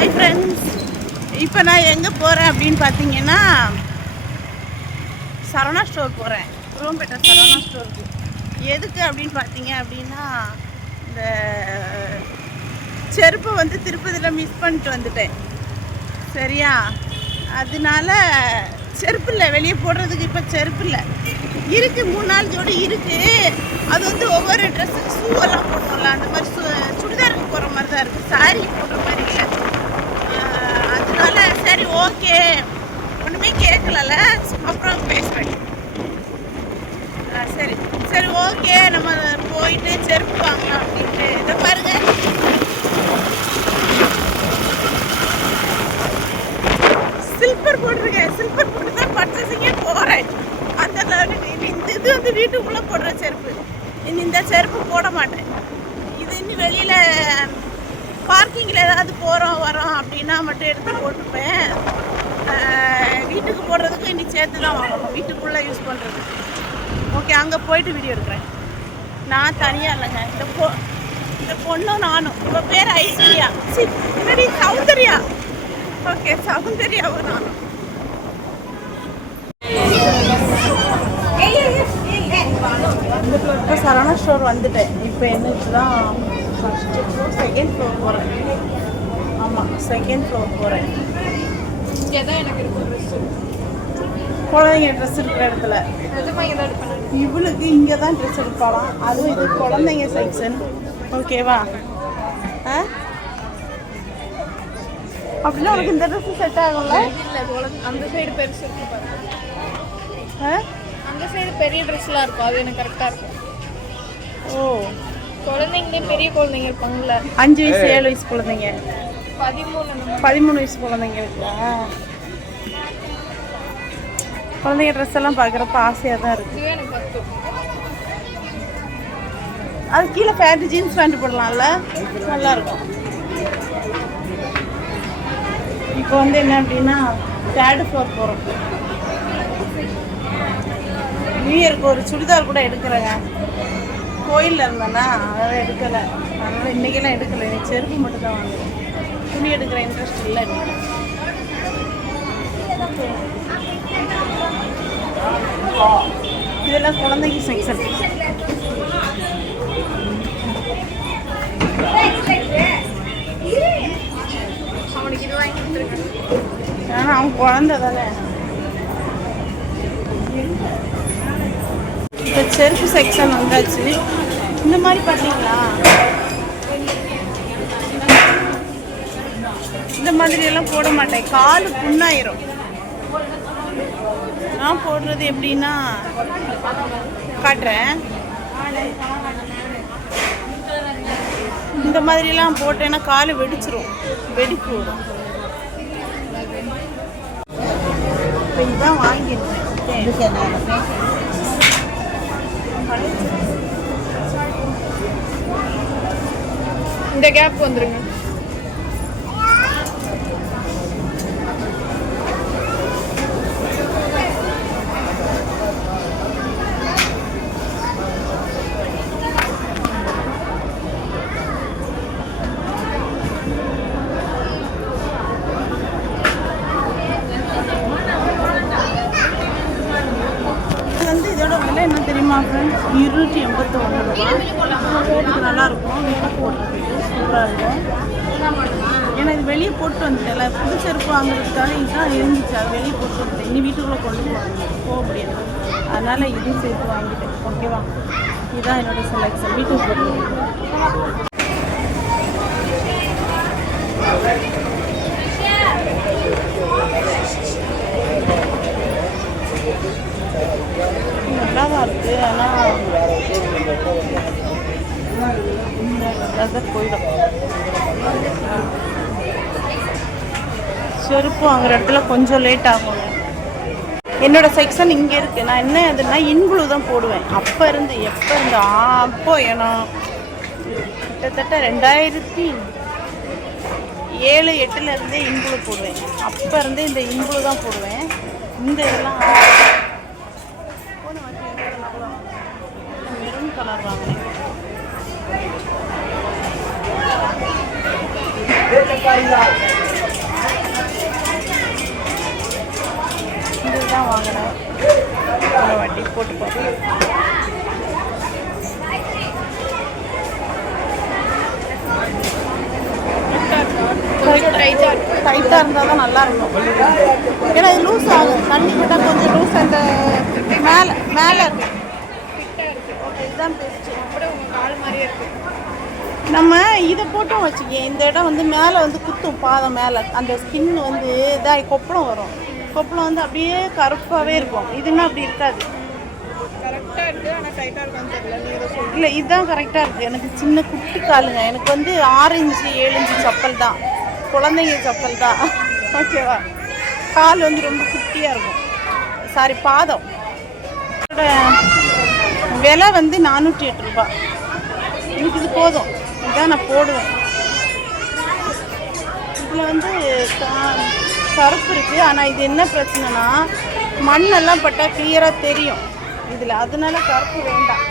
Hi friends இப்போ நான் எங்கே போகிறேன் அப்படின்னு பார்த்தீங்கன்னா சரவணா ஸ்டோர் போகிறேன் குரோம்பேட்டை சரவணா ஸ்டோருக்கு எதுக்கு அப்படின்னு பார்த்தீங்க அப்படின்னா இந்த செருப்பை வந்து திருப்பதியில் மிஸ் பண்ணிட்டு வந்துட்டேன். சரியா? அதனால செருப்பு இல்லை வெளியே போடுறதுக்கு இப்போ செருப்பு இல்லை. இருக்குது மூணு நாள் ஜோடி இருக்குது அது வந்து ஒவ்வொரு ட்ரெஸ்ஸுக்கு ஷூ எல்லாம் போட்டோம்ல அந்த மாதிரி சு- சுடிதாருக்கு போடுற மாதிரி தான் இருக்குது சாரி போடுற மாதிரி இல்லை. சரி ஓகே. ஒன்றுமே கேட்கலல அப்புறம் பேசுகிறேன் சரி. சரி ஓகே. நம்ம போயிட்டு செருப்பு வாங்கலாம் அப்படின்ட்டு. இதை பாருங்க. சில்பர் போட்டிருக்கேன். சில்பர் போட்டு தான் பர்ச்சேசிங்கே போகிறேன் அந்த லெவலுக்கு இந்த இது வந்து வீட்டுக்குள்ளே போடுற செருப்பு. இனி இந்த செருப்பு போட மாட்டேன். இது இன்னும் வெளியில் பார்க்கிங்கில் ஏதாவது போகிறோம் வரோம் அப்படின்னா மட்டும் எடுத்து போட்டுப்பேன் வீட்டுக்கு போடுறதுக்கு இன்னி சேர்த்து தான் வாங்கணும் வீட்டுக்குள்ளே யூஸ் பண்ணுறது ஓகே அங்கே போயிட்டு வீடியோ எடுக்கிறேன் நான் தனியாக இல்லைங்க இந்த பொ இந்த பொண்ணும் நானும் இப்போ பேர் ஐஸ்வர்யா சி என்னடி சௌந்தர்யா ஓகே சௌந்தர்யாவும் நானும் இப்போ சரவணா ஸ்டோர் வந்துட்டேன் இப்போ என்னச்சுதான் ஃபஸ்ட்டு ஃப்ளோர் செகண்ட் ஃப்ளோர் போகிறேன் ஆமாம் செகண்ட் ஃப்ளோர் போகிறேன் இங்கே தான் எனக்கு இருக்கும் குழந்தைங்க ட்ரெஸ் இருக்கிற இடத்துல இவளுக்கு இங்கே தான் ட்ரெஸ் எடுப்பாளாம் அதுவும் இது குழந்தைங்க செக்ஷன் ஓகேவா ஆ அப்படின்னா உனக்கு இந்த ட்ரெஸ் செட் ஆகும்ல இல்லை அந்த சைடு பெருசு இருக்கு பாருங்க ஆ அந்த சைடு பெரிய ட்ரெஸ்லாம் இருக்கும் அது எனக்கு கரெக்டாக இருக்கும் ஓ குழந்தைங்களே பெரிய குழந்தைங்க இருப்பாங்கல்ல. அஞ்சு வயசு ஏழு வயசு குழந்தைங்க. பதிமூணு. பதிமூணு வயசு குழந்தைங்க இருக்கா குழந்தைங்க ட்ரெஸ் எல்லாம் பார்க்குறப்ப ஆசையாக தான் இருக்கு. அது கீழே பேண்ட் ஜீன்ஸ் பேண்ட் போடலாம்ல? நல்லா இருக்கும். இப்போ வந்து என்ன அப்படின்னா தேர்டு ஃப்ளோர் போகிறோம் நியூ இயருக்கு ஒரு சுடிதார் கூட எடுக்கிறேங்க. கோயிலில் இருந்தேன்னா அதெல்லாம் எடுக்கலை. அதனால் இன்றைக்கெல்லாம் எடுக்கலை. எனக்கு செருப்பு மட்டும் தான் வாங்குறேன் துணி எடுக்கிற இன்ட்ரெஸ்ட் இல்லை எனக்கு. இதெல்லாம் குழந்தைக்கு சைஸ் அவனுக்கு இது வாங்கி கொடுத்துருக்கேன் அவன் குழந்தை தானே. இப்போ செருப்பு செக்ஷன் வந்தாச்சு இந்த மாதிரி பார்த்தீங்களா இந்த மாதிரி எல்லாம் போட மாட்டேன். கால் புண்ணாயிரும். நான் போடுறது எப்படின்னா காட்டுறேன். இந்த மாதிரிலாம் போட்டேன்னா கால் வெடிச்சிரும். வெடிப்பு வரும். இப்போ இதான் வாங்கியிருந்தேன். இந்த கேப் வந்துருங்க இது வந்து இதோட விலை என்ன தெரியுமா ஃப்ரெண்ட்ஸ் இருநூற்றி எண்பத்தி ஒன்று ரூபா போட்டுக்கு நல்லாயிருக்கும் வீட்டில் போடுறதுக்கு சூப்பராக இருக்கும் ஏன்னா இது வெளியே போட்டு வந்துட்டேன் புது செருப்பு வாங்குறதுக்காக இதுதான் இருந்துச்சு அது வெளியே போட்டு வந்துட்டேன் இனி வீட்டுக்குள்ளே கொண்டு போகணும் போக முடியாது அதனால் இதையும் சேர்த்து வாங்கிட்டேன் ஓகேவா இதுதான் என்னோட செலக்ஷன் வீட்டுக்கு போட்டு நல்லா தான் இருக்குது ஆனால் போயிடும். செருப்பு வாங்குற இடத்துல கொஞ்சம் லேட் ஆகும் என்னோட செக்ஷன் இங்கே இருக்குது நான் என்ன அதுன்னா இன்குளு தான் போடுவேன். அப்போ இருந்து எப்போ இருந்து அப்போ ஏன்னா கிட்டத்தட்ட ரெண்டாயிரத்தி ஏழு எட்டுல இருந்தே போடுவேன். அப்போ இருந்தே இந்த இன்குளு தான் போடுவேன். இந்த இதெல்லாம் வருகிறார் இதுதான் வாங்கினேன். ஒரு வாட்டி போட்டு பார்ப்போம் டைட்டாக இருந்தால் தான் நல்லா இருக்கும். ஏன்னா இது லூஸ் ஆகும் தண்ணி விட்டால் லூஸ் அந்த மேலே மேலே இருக்கு. இதுதான் பெஸ்ட் அப்படியே உங்கள் கால் மாதிரியே இருக்குது நம்ம இதை போட்டோம் வச்சுக்க இந்த இடம் வந்து மேலே வந்து குத்தும் பாதம் மேலே. அந்த ஸ்கின் வந்து இதாகி கொப்பளம் வரும். கொப்பளம் வந்து அப்படியே கருப்பாகவே இருக்கும். இதுன்னா அப்படி இருக்காது. இல்லை இதுதான் கரெக்டாக இருக்குது எனக்கு சின்ன குட்டி காலுங்க. எனக்கு வந்து இன்ச்சு ஏழு இன்ச்சு செப்பல் தான். குழந்தைங்க செப்பல் தான். ஓகேவா கால் வந்து ரொம்ப குட்டியாக இருக்கும். சாரி பாதம். விலை வந்து நானூற்றி எட்டு ரூபாய். எனக்கு இது போதும். இதான் நான் போடுவேன். இதில் வந்து சருப்பு கருப்பு இருக்குது ஆனால் இது என்ன பிரச்சனைனா மண்ணெல்லாம் பட்டால் கிளியராக தெரியும். இதில். அதனால கருப்பு வேண்டாம்.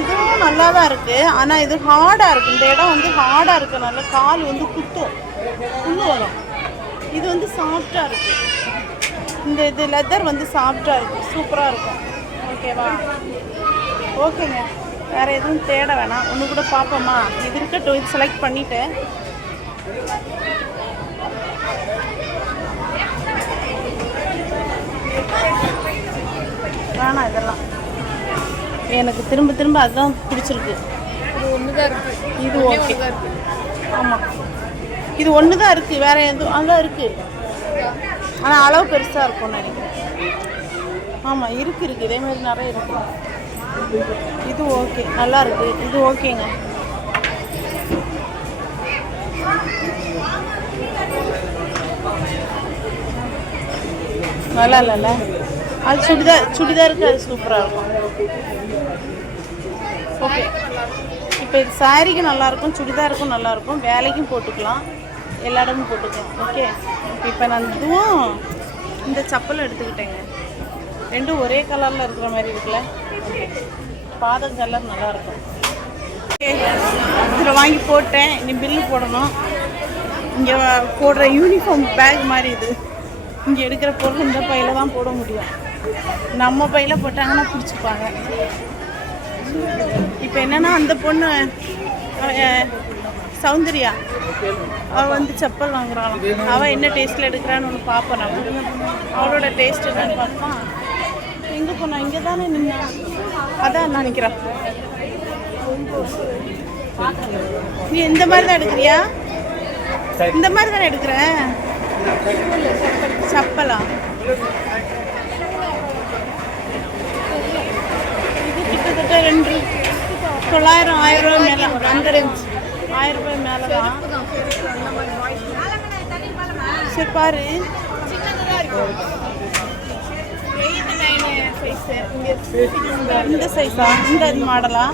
இதுவும் நல்லா தான் இருக்குது ஆனால் இது ஹார்டாக இருக்குது இந்த இடம் வந்து ஹார்டாக இருக்கனால கால் வந்து குத்தும். புண்ணு வரும். இது வந்து சாஃப்டாக இருக்குது இந்த இது லெதர் வந்து சாஃப்டாக இருக்கும் சூப்பராக இருக்கும். ஓகேவா ஓகேங்க. வேறு எதுவும் தேட வேணாம். ஒன்று கூட பார்ப்போமா இது இருக்கட்டும் இது செலக்ட் பண்ணிட்டேன் வேணாம் இதெல்லாம். எனக்கு திரும்ப திரும்ப அதுதான் பிடிச்சிருக்கு. இது ஒன்று தான் இருக்குது இது ஓகே தான் இருக்குது ஆமாம் இது ஒன்று தான் இருக்குது வேற எதுவும் அதான் இருக்குது ஆனால் அளவு பெருசாக இருக்கும்னு நினைக்கிறேன். ஆமாம் இருக்கு இருக்கு. இதே மாதிரி நிறைய இருக்கு. இது ஓகே நல்லா இருக்கு இது ஓகேங்க. நல்லா இல்லைல்ல அது சுடிதார் சுடிதாருக்கு அது சூப்பராக இருக்கும். ஓகே. இப்போ இது சாரீக்கு நல்லாயிருக்கும் சுடிதாருக்கும் நல்லாயிருக்கும் வேலைக்கும் போட்டுக்கலாம். எல்லா இடமும் போட்டுக்கலாம். ஓகே. இப்போ நான் இதுவும் இந்த செப்பல் எடுத்துக்கிட்டேங்க. ரெண்டும் ஒரே கலரில் இருக்கிற மாதிரி இருக்குல்ல? பாதம் கலர் நல்லாயிருக்கும். இதில் வாங்கி போட்டேன். இனி பில்லு போடணும். இங்கே போடுற யூனிஃபார்ம் பேக் மாதிரி இது. இங்கே எடுக்கிற பொருள் இந்த பையில தான் போட முடியும். நம்ம பையில போட்டாங்கன்னா பிடிச்சிப்பாங்க. இப்போ என்னன்னா அந்த பொண்ணு சௌந்தர்யா. அவ வந்து செப்பல் வாங்குறாளாம். அவ என்ன டேஸ்ட்ல எடுக்கிறான்னு ஒன்று பார்ப்போம் நம்ம. அவளோட டேஸ்ட் என்னன்னு பார்ப்போம். எங்கே போனோம் இங்கே தானே நின்னா அதான் நினைக்கிறேன். நீ இந்த மாதிரி தான் எடுக்கிறியா இந்த மாதிரி தானே எடுக்கிற? செப்பலா. இது கிட்டத்தட்ட ரெண்டு தொள்ளாயிரம் ஆயிரம் ரூபாய் மேலே. அந்த ரேஞ்ச் ஆயிரம் ரூபாய் மேலே தான் சரி பாரு எயிட் நைனு சைஸு இங்கே இந்த சைஸா இந்த மாடலா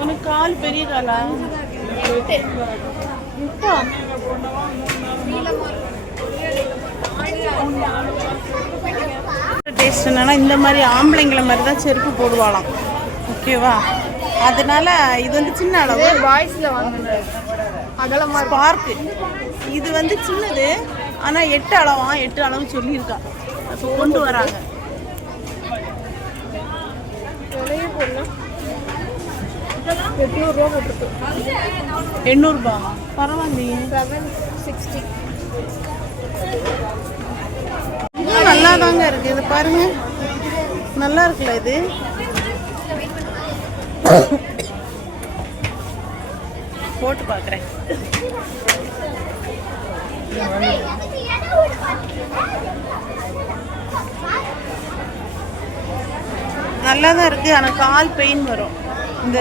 உனக்கு கால் பெரிய காலா டேஸ்ட் என்னன்னா இந்த மாதிரி ஆம்பளைங்களை மாதிரி தான் செருப்பு போடுவாளாம். ஓகேவா அதனால இது வந்து சின்ன அளவு. பாய்ஸில் வாங்கினது. அகலமாக ஸ்பார்க்கு இது வந்து சின்னது ஆனால் எட்டு அளவா எட்டு அளவு சொல்லியிருக்கா. அப்போ கொண்டு வராங்க. எட்நூறுரூவா போட்டிருக்கு எண்ணூறுபா. பரவாயில்லையே. செவன் சிக்ஸ்டி நல்லா தாங்க இருக்கு. இது பாருங்க. நல்லா இருக்குல்ல இது? போட்டு பார்க்குறேன். நல்லா தான் இருக்குது ஆனால் கால் பெயின் வரும். இந்த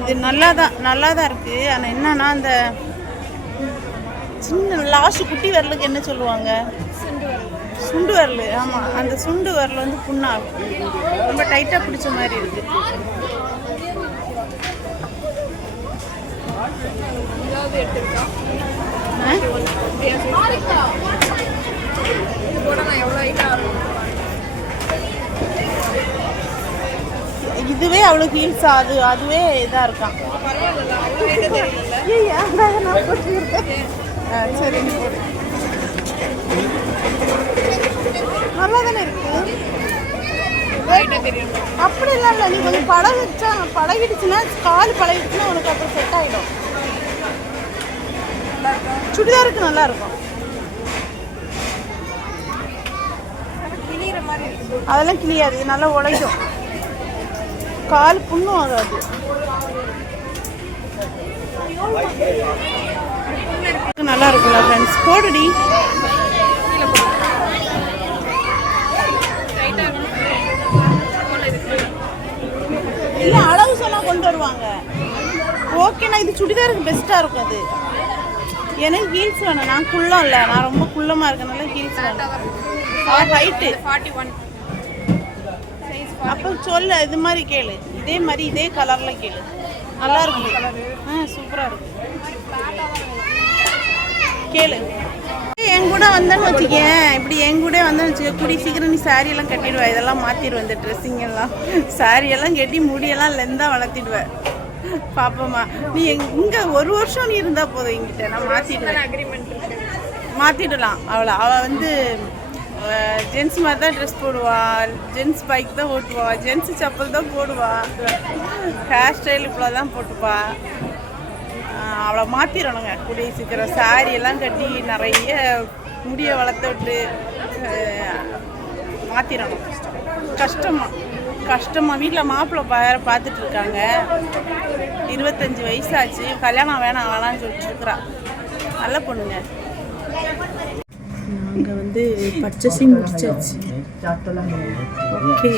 இது நல்லா தான் நல்லா தான் இருக்குது ஆனால் என்னன்னா அந்த சின்ன லாஸ்ட் குட்டி விரலுக்கு என்ன சொல்லுவாங்க? சுண்டு வரல். ஆமாம் அந்த சுண்டு வரல் வந்து புண்ணாகும். ரொம்ப டைட்டாக பிடிச்ச மாதிரி இருக்கு. எட்டு இதுவே அவ்வளோ ஹீல்ஸ் அது அதுவே இதாக இருக்கான் சரி நல்லா தானே இருக்கு லைட்டாக அப்படி இல்லை இல்லை. நீ கொஞ்சம் பழகிடுச்சா பழகிடுச்சுன்னா கால் பழகிடுச்சுன்னா உனக்கு அப்புறம் செட் ஆகிடும் சுடிதாருக்கு நல்லா இருக்கும் அதெல்லாம் கிளியாது நல்லா உழைக்கும் கால் புண்ணும் ஆகாது நல்லா இருக்கும்ல ஃப்ரெண்ட்ஸ் போடுடி. இல்லை அளவு சொன்னால் கொண்டு வருவாங்க. ஓகேண்ணா இது சுடிதாருக்கு பெஸ்ட்டாக இருக்கும் அது. எனக்கு ஹீல்ஸ் வேணும். நான் குள்ளம் இல்லை. நான் ரொம்ப குள்ளமாக இருக்கனால ஹீல்ஸ் வேணும். ஹைட்டு ஃபார்ட்டி ஒன் அப்போ சொல்லு இது மாதிரி கேளு. இதே மாதிரி இதே கலர்ல கேளு. நல்லா இருக்கு ஆ சூப்பரா இருக்கு கேளு. என் கூட வந்தேன்னு வச்சுக்கேன். இப்படி என் கூட வந்தேன்னு வச்சுக்க கூடி சீக்கிரம் நீ saree எல்லாம் கட்டிடுவ. இதெல்லாம் மாத்திடுவேன் இந்த ட்ரெஸ்ஸிங் எல்லாம். எல்லாம் கட்டி முடியெல்லாம் லெந்தா வளர்த்திடுவேன் பாப்போம்மா. நீ எங்க இங்க ஒரு வருஷம் நீ இருந்தா போதும் எங்கிட்ட நான் மாத்திடுவேன் அக்ரிமெண்ட் மாற்றிடலாம் அவளை அவள் வந்து ஜென்ஸ் மாதிரி தான் ட்ரெஸ் போடுவா. ஜென்ஸ் பைக் தான் ஓட்டுவா. ஜென்ஸ் செப்பல் தான் போடுவா. ஹேர் ஸ்டைல் இவ்வளோ தான் போட்டுப்பா. அவளை மாற்றிடணுங்க கூடிய சீக்கிரம் சாரி எல்லாம் கட்டி நிறைய முடியை வளர்த்து விட்டு மாற்றிடணும் கஷ்டமா. கஷ்டமா வீட்டில் மாப்பிள்ளை வேற பார்த்துட்டு இருக்காங்க இருபத்தஞ்சி வயசாச்சு. கல்யாணம் வேணாம் வேணாம்னு சொல்லிட்டு இருக்கிறா நல்ல பொண்ணுங்க. நாங்கள் வந்து பர்ச்சேசிங் முடிச்சாச்சு. ஓகே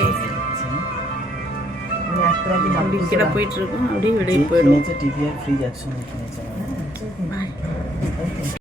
அப்படி கீழே போயிட்டு இருக்கோம் அப்படியே வெளியே போயிடும்